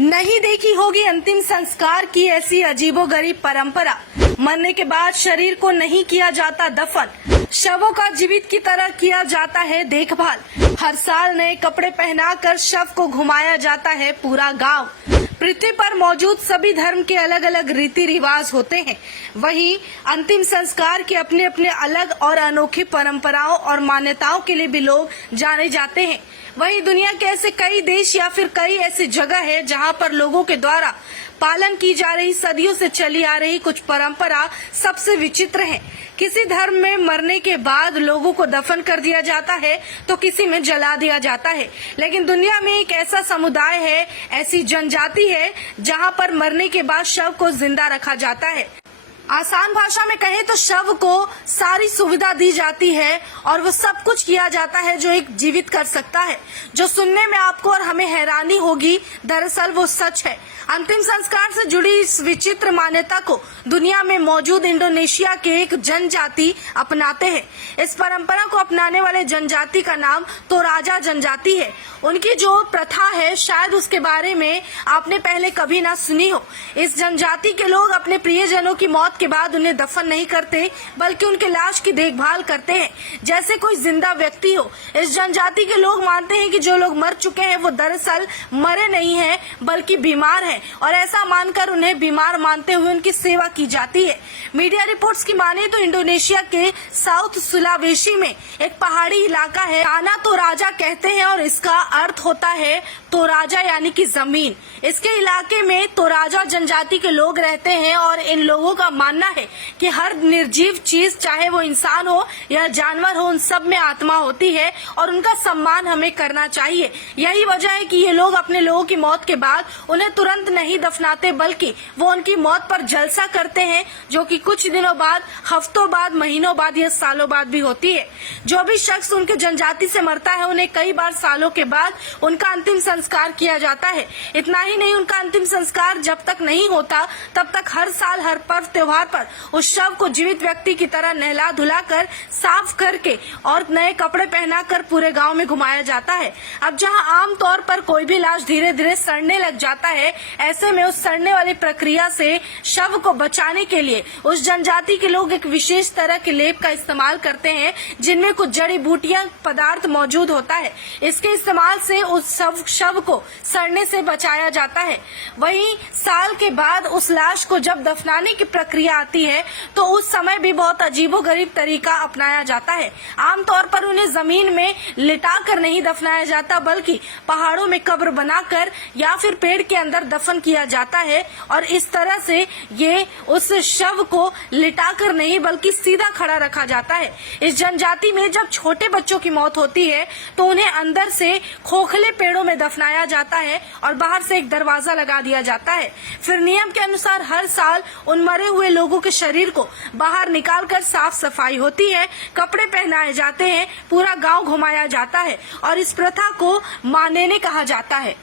नहीं देखी होगी अंतिम संस्कार की ऐसी अजीबोगरीब परंपरा। मरने के बाद शरीर को नहीं किया जाता दफन, शवों का जीवित की तरह किया जाता है देखभाल। हर साल नए कपड़े पहनाकर शव को घुमाया जाता है पूरा गांव। पृथ्वी पर मौजूद सभी धर्म के अलग अलग रीति रिवाज होते हैं, वहीं अंतिम संस्कार की अपने अपने अलग और अनोखी परंपराओं और मान्यताओं के लिए भी लोग जाने जाते हैं। वहीं दुनिया के ऐसे कई देश या फिर कई ऐसी जगह है जहां पर लोगों के द्वारा पालन की जा रही सदियों से चली आ रही कुछ परंपरा सबसे विचित्र है। किसी धर्म में मरने के बाद लोगों को दफन कर दिया जाता है तो किसी में जला दिया जाता है, लेकिन दुनिया में एक ऐसा समुदाय है, ऐसी जनजाति है जहां पर मरने के बाद शव को जिंदा रखा जाता है। आसान भाषा में कहें तो शव को सारी सुविधा दी जाती है और वो सब कुछ किया जाता है जो एक जीवित कर सकता है। जो सुनने में आपको और हमें हैरानी होगी, दरअसल वो सच है। अंतिम संस्कार से जुड़ी इस विचित्र मान्यता को दुनिया में मौजूद इंडोनेशिया के एक जनजाति अपनाते हैं। इस परंपरा को अपनाने वाले जनजाति का नाम तोराजा जनजाति है। उनकी जो प्रथा है शायद उसके बारे में आपने पहले कभी ना सुनी हो। इस जनजाति के लोग अपने प्रियजनों की मौत के बाद उन्हें दफन नहीं करते, बल्कि उनके लाश की देखभाल करते हैं जैसे कोई जिंदा व्यक्ति हो। इस जनजाति के लोग मानते हैं कि जो लोग मर चुके हैं वो दरअसल मरे नहीं हैं बल्कि बीमार हैं, और ऐसा मानकर उन्हें बीमार मानते हुए उनकी सेवा की जाती है। मीडिया रिपोर्ट्स की माने तो इंडोनेशिया के साउथ सुलावेशी में एक पहाड़ी इलाका है, ताना तोराजा कहते हैं और इसका अर्थ होता है तोराजा यानी कि जमीन। इसके इलाके में तोराजा जनजाति के लोग रहते हैं और इन लोगों का मानना है कि हर निर्जीव चीज, चाहे वो इंसान हो या जानवर हो, उन सब में आत्मा होती है और उनका सम्मान हमें करना चाहिए। यही वजह है कि ये लोग अपने लोगों की मौत के बाद उन्हें तुरंत नहीं दफनाते, बल्कि वो उनकी मौत पर जलसा करते हैं, जो कि कुछ दिनों बाद, हफ्तों बाद, महीनों बाद या सालों बाद भी होती है। जो भी शख्स उनके जनजाति से मरता है उन्हें कई बार सालों के बाद उनका अंतिम संस्कार किया जाता है। इतना ही नहीं, उनका अंतिम संस्कार जब तक नहीं होता तब तक हर साल हर पर्व त्योहार पर उस शव को जीवित व्यक्ति की तरह नहला धुलाकर, साफ करके और नए कपड़े पहनाकर पूरे गांव में घुमाया जाता है। अब जहां आम तौर पर कोई भी लाश धीरे धीरे सड़ने लग जाता है, ऐसे में उस सड़ने वाली प्रक्रिया से शव को बचाने के लिए उस जनजाति के लोग एक विशेष तरह के लेप का इस्तेमाल करते हैं जिनमें कुछ जड़ी बूटियां पदार्थ मौजूद होता है। इसके इस्तेमाल से उस शव को सड़ने से बचाया जाता है। वहीं साल के बाद उस लाश को जब दफनाने की प्रक्रिया आती है तो उस समय भी बहुत अजीबोगरीब तरीका अपनाया जाता है। आमतौर पर उन्हें जमीन में लिटाकर नहीं दफनाया जाता, बल्कि पहाड़ों में कब्र बनाकर या फिर पेड़ के अंदर दफन किया जाता है, और इस तरह से ये उस शव को लिटाकर नहीं बल्कि सीधा खड़ा रखा जाता है। इस जनजाति में जब छोटे बच्चों की मौत होती है तो उन्हें अंदर से खोखले पेड़ों में दफनाया जाता है और बाहर से एक दरवाजा लगा दिया जाता है। फिर नियम के अनुसार हर साल उन मरे हुए लोगों के शरीर को बाहर निकालकर साफ सफाई होती है, कपड़े पहनाए जाते हैं, पूरा गांव घुमाया जाता है और इस प्रथा को मानेने कहा जाता है।